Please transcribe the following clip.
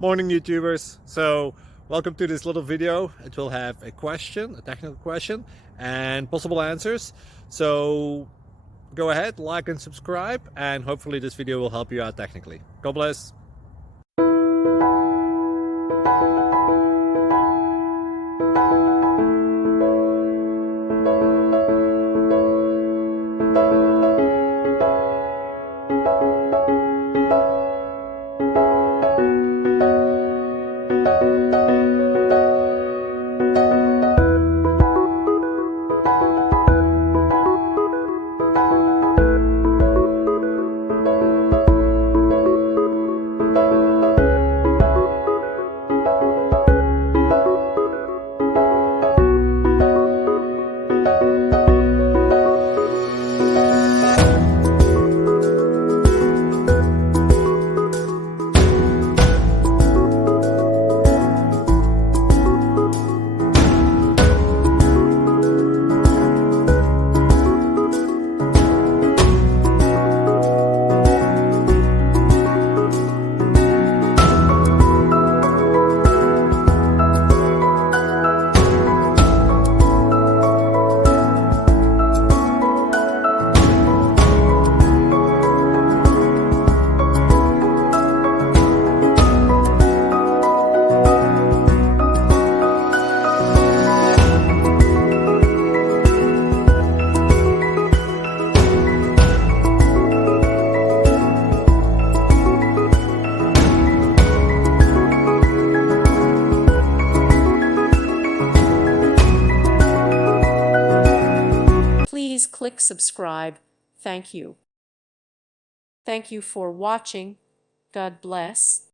Morning YouTubers. So welcome to this little video. It will have a question, a technical question, and possible answers. So go ahead, like and subscribe, and hopefully this video will help you out technically. God bless. Please click subscribe. Thank you. Thank you for watching. God bless.